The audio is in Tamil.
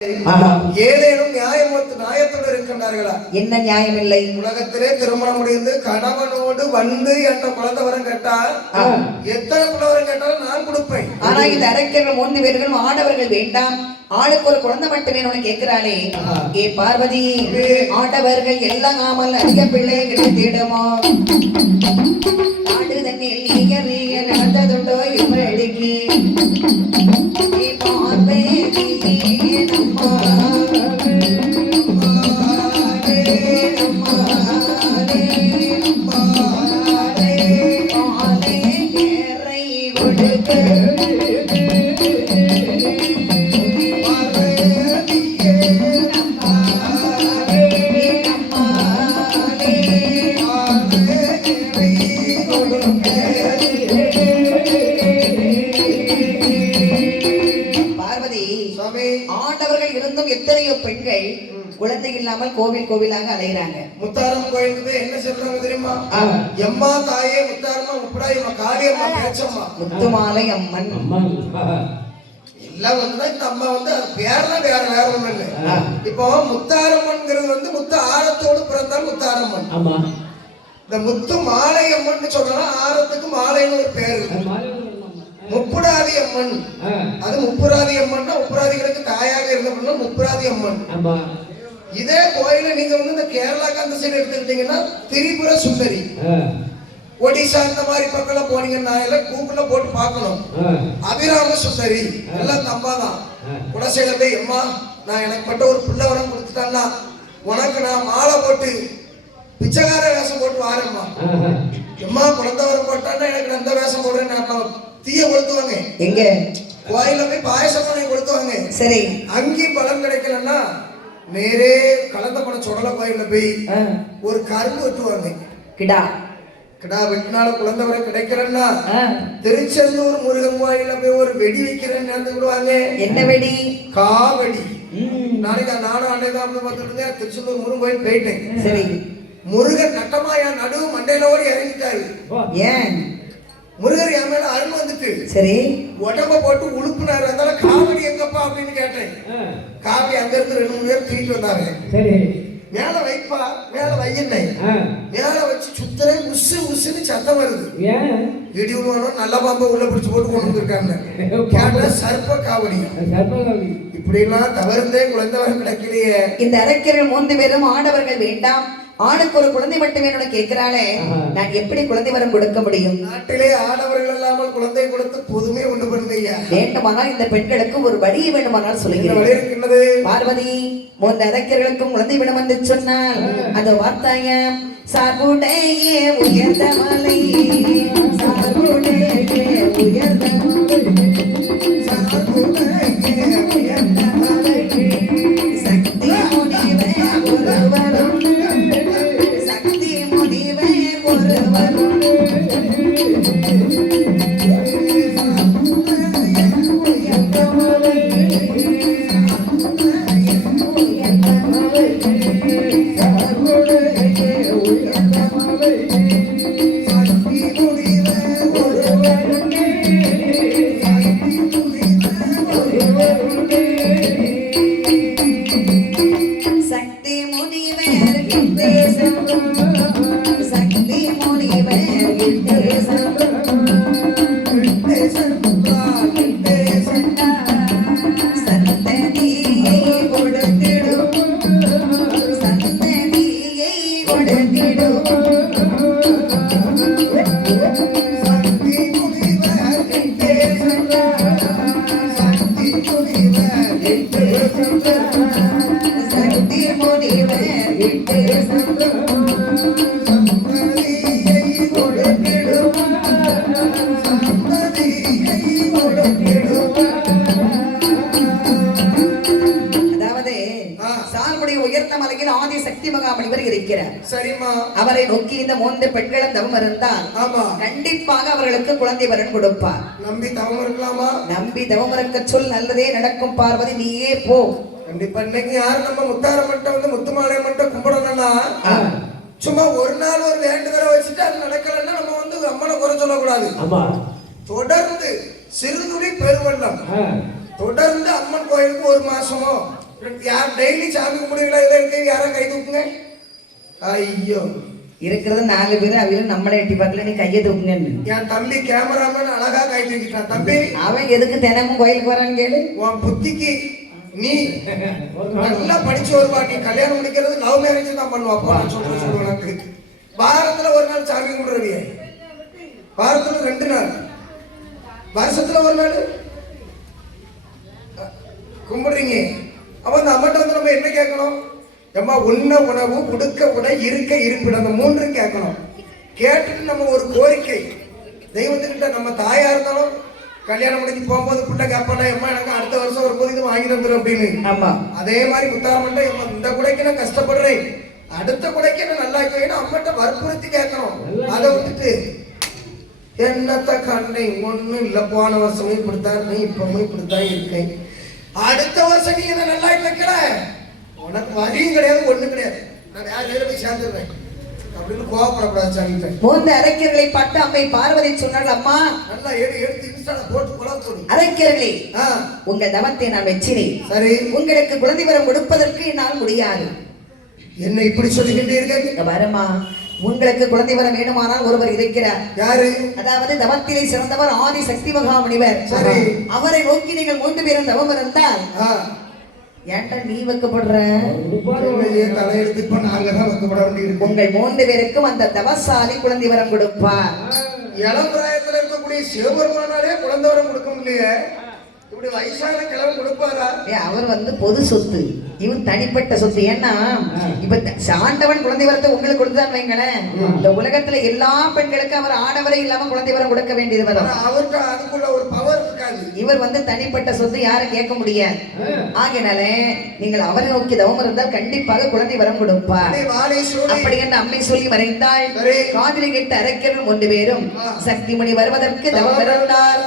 ஏதேனும் நியாயத்தோடு இருக்கின்றார்களா? என்ன நியாயம் இல்லை? உலகத்திலே திருமணம் முடிந்து கணவனோடு வந்து என்ற குழந்தை வரம் கேட்டால் எத்தனை குழந்தை கேட்டாலும் நான் கொடுப்பேன். ஆனா இந்த அரைக்கர்கள் 3 பேர்களும் ஆடவர்கள் வேண்டாம், ஆளுக்கு ஒரு குழந்தை மட்டுமே கேட்கிறாளே. ஏ பார்வதி, ஆடவர்கள் எல்லாம் ஆமல் அதிக பிள்ளை கிடைத்திடுமோ? ஆடு தண்ணில் நீங்க நடந்ததுண்டோ இப்படிக்கு? ஆண்டவர்கள் இருந்தும் எத்தனையோ பெண்கள் குழந்தை இல்லாமல் கோவிலாக அலைகிறாங்க. முத்தாரம் கோயிலுக்கு என்ன சொல்றாங்க தெரியுமா? எம்மா தாயே முத்தாரம்மா முப்படாயம்மா காளியம்மா பேச்சம்மா முத்துமாலை அம்மன் எல்லாம் வந்து இந்த அம்மா வந்து பேரெல்லாம் வேற ஒண்ணு இல்லை. இப்போ முத்தாரம்மன்ங்கிறது முத்து ஆரத்தோடு பிறந்தால் முத்தாரம்மன். இந்த முத்து மாலை அம்மன் சொல்றா ஆரத்துக்கு மாலைன்னு ஒரு பேரு. முப்புராதி அம்மன், அது முப்புராதி அம்மன், உப்புராதிகளுக்கு தாயாக இருந்த முப்புராதி அம்மன். இதே கோயில நீங்க இந்த கேரளாக்கு அந்த சைடு எடுத்துக்கிட்டீங்கன்னா திரிபுர சுந்தரி, ஒடிசா அந்த மாதிரி பக்கம் போனீங்கன்னா எல்லாம் கூகுள்ல போட்டு பார்க்கணும். அபிராம சுந்தரி எல்லாம் தம்பாதான். குடசையில போய் எம்மா நான் எனக்கு மட்டும் ஒரு பிள்ளை வரம் கொடுத்துட்டான்னா உனக்கு நான் மாலை போட்டு பிச்சைக்கார வேஷம் போட்டு வாரேம்மா. எம்மா குழந்தை வரம் போட்டான்னா எனக்கு அந்த வேஷம் போடுறேன். தீய கொளுத்துவாங்க. எங்க கோயில போய் பாயசம் பண்ணி கொளுத்துவாங்க. சரி, அங்கேயும் பலன் கிடைக்கலன்னா நேரே கலந்த படம் சுடல கோயில போய் ஒரு கரும்பு வெட்டுவாங்க. கிடா வெட்டினால குழந்தை வரை கிடைக்கலன்னா திருச்செந்தூர் முருகன் கோயில போய் ஒரு வெடி வைக்கிறேன்னு விடுவாங்க. என்ன வெடி? காவடி. நாளைக்கு நானும் அன்னைதான் பார்த்துட்டு இருந்தேன். திருச்செந்தூர் முருகன் கோயில் போயிட்டேன். சரி, முருகன் நட்டமாயா நடுவு மண்டையிலோடு இறங்கிட்டாரு. ஏன்? முருகர் என் மேல அருள் வந்துட்டு சரி உடம்ப போட்டு உழுப்புனாரு. அதனால காவடி எங்கப்பா அப்படின்னு கேட்டேன். காவடி அங்க இருந்து 2-3 பேர் தூக்கிட்டு வந்தாங்க. சரி, மேல வைப்பா, மேல வையண்டை, மேல வச்சு சுத்தரே உசு உசுன்னு சத்தம் வருது. இடி விடுவானோ நல்ல பாம்பை உள்ள பிடிச்சு போட்டு கொண்டு வந்திருக்காங்க. கேட்டா சர்ப்ப காவடி. இப்படி எல்லாம் தவறுந்தே குழந்தை வர கிடைக்கலையே. இந்த அரைக்கர்கள் 3 பேரும் ஆடவர்கள் வேண்டாம், ஆணுக்கு ஒரு குழந்தை மட்டுமே கேட்கிறாளே, நான் எப்படி குழந்தை வரம் கொடுக்க முடியும்? நாட்டிலே ஆடவர்கள் இல்லாமல் குழந்தை கொடுத்து பொதுமே ஒன்று பண்ணுங்க. வேண்டுமானால் இந்த பெண்களுக்கு ஒரு வழியை வேண்டுமானால் சொல்லுகிறேன். பார்வதி, 3 அரைக்கர்களுக்கும் குழந்தை விடும் என்று சொன்னால் அந்த வார்த்தைய சார்புடைய உயர்ந்த மலை, சார்புடைய உயர்ந்த அவரை நோக்கி இந்த 3 பெண்களும் தவம் இருந்தால் கண்டிப்பாக அவர்களுக்கு குழந்தை வரன் கொடுப்பார். நம்பி தவம் இருக்கலாமா? நம்பி தவம் இருக்க சொல், நல்லதே நடக்கும். பார்வதி, நீயே போ. கண்டிப்பா இன்னைக்கு யாரு நம்ம முத்தாரம் மட்டும் முத்துமாலை மட்டும் கும்பிடணும்னா சும்மா ஒரு நாள் ஒரு வேண்டுதலை வச்சுட்டு அது நடக்கலன்னா நம்ம அம்மனை குறை சொல்லக்கூடாது. தொடர்ந்து சிறுதுளி பெருவெள்ளம் தொடர்ந்து அம்மன் கோயிலுக்கு 1 மாசமோ யார் டெய்லி சாமி கும்பிடுவீங்களா? இதுல இருக்கு யாரும் கை தூக்குங்க. ஐயோ, இருக்கிறது 4 பேரு, அவங்களும் நம்மளே எட்டி பார்க்கல, நீ கையை தூக்குங்கன்னு. என் தம்பி கேமராமேன் அழகா கை தூக்கிட்டான். தம்பி, அவன் எதுக்கு தினமும் கோயிலுக்கு வரான்னு கேளு. உன் புத்திக்கு நீ நல்லா படிச்சு வருவா. நீ கல்யாணம் முடிக்கிறது லவ் மேரேஜ் தான் பண்ணுவா. அப்போ நான் சொல்றேன் உனக்கு. வாரத்துல ஒரு நாள் சாமி கும்பிடுறவிய, வாரத்துல 2 நாள், வருஷத்துல ஒரு நாள் கும்பிடுறீங்க. அப்ப அந்த அம்மட்ட வந்து நம்ம என்ன கேட்கணும்? நம்ம உண்ண உணவு, உடுக்க உடை, இருக்க இருப்பிடம், அந்த 3 கேட்கணும். கேட்டுட்டு நம்ம ஒரு கோரிக்கை தெய்வத்துக்கிட்ட, நம்ம தாயா இருந்தாலும் கல்யாணம் முடிஞ்சு போகும்போது பிள்ளை கேட்பானா, எம்மா எனக்கு அடுத்த வருஷம் வரும்போது இது வாங்கி தந்துடும் அப்படின்னு. ஆமா, அதே மாதிரி முத்தாரம்மட்ட எம்மா இந்த குடைக்கு நான் கஷ்டப்படுறேன், அடுத்த குடைக்கு நான் நல்லா இருக்கேன்னு அம்மட்ட வற்புறுத்தி கேட்கணும். அதை விட்டுட்டு என்னத்த கண்ணை ஒண்ணும் இல்ல, போன வருஷமே இப்படித்தான், நீ இப்பவும் இப்படித்தான் இருக்கேன், அடுத்த வருஷம் நீ என்ன நல்லா வைக்கல, உனக்கு வரியும் கிடையாது, ஒண்ணும் கிடையாது, நான் வேற நேரம் போய் சேர்ந்துடுறேன் அப்படின்னு கோவப்படக்கூடாது. சாமிட்ட 3 அரக்கர்களை பார்த்து அம்மை பார்வதி சொன்னாள், அம்மா நல்லா எடுத்து இன்ஸ்டால போட்டு போடு. அரக்கர்களே, உங்க தவத்தை நான் மெச்சினேன். சரி, உங்களுக்கு குழந்தை வரம் கொடுப்பதற்கு என்னால் முடியாது. என்ன இப்படி சொல்லிக்கிட்டே வரமா, உங்களுக்கு குழந்தை வரம் வேணுமானால் ஒருவர் இருக்கிறார். யாரு? அதாவது தவத்திலே சிறந்தவர் ஆதி சக்தி மகாமுனிவர். அவரை நோக்கி நீங்கள் 3 பேரும் தவம் இருந்தால் ஏன்டா நீ வைக்கப்படுற? தலையெடுத்து இப்ப நாங்க தான் வைக்கப்பட வேண்டியிருக்கு. உங்கள் 3 பேருக்கும் அந்த தவசாலி குழந்தை வரம் கொடுப்பார். இளம் பிராயத்துல இருக்கக்கூடிய சிவபெருமானாலே குழந்தை வரம் கொடுக்க முடியல, இப்படி வயசான கிழமை கொடுப்பாரா? அவர் வந்து பொது சொத்து, இவன் தனிப்பட்ட சொத்து. ஏன்னா இப்ப சாண்டவன் குழந்தை வரத்தை உங்களுக்கு கொடுத்துதான் வைங்களேன், இந்த உலகத்துல எல்லா பெண்களுக்கும் அவர் ஆடவரை இல்லாம குழந்தை வரம் கொடுக்க வேண்டியது வரும். அவருக்கு அதுக்குள்ள ஒரு பவர் இருக்காது. இவர் வந்து தனிப்பட்ட சொத்து, யாரும் கேட்க முடியாது. ஆகையினால நீங்கள் அவரை நோக்கி தவம் இருந்தால் கண்டிப்பாக குழந்தை வரம் கொடுப்பார். அப்படி என்று அம்மை சொல்லி மறைந்தாள். காதிலை கேட்ட அரக்கர்கள் 3 பேரும் சக்தி மணி வருவதற்கு தவம் இருந்தார்.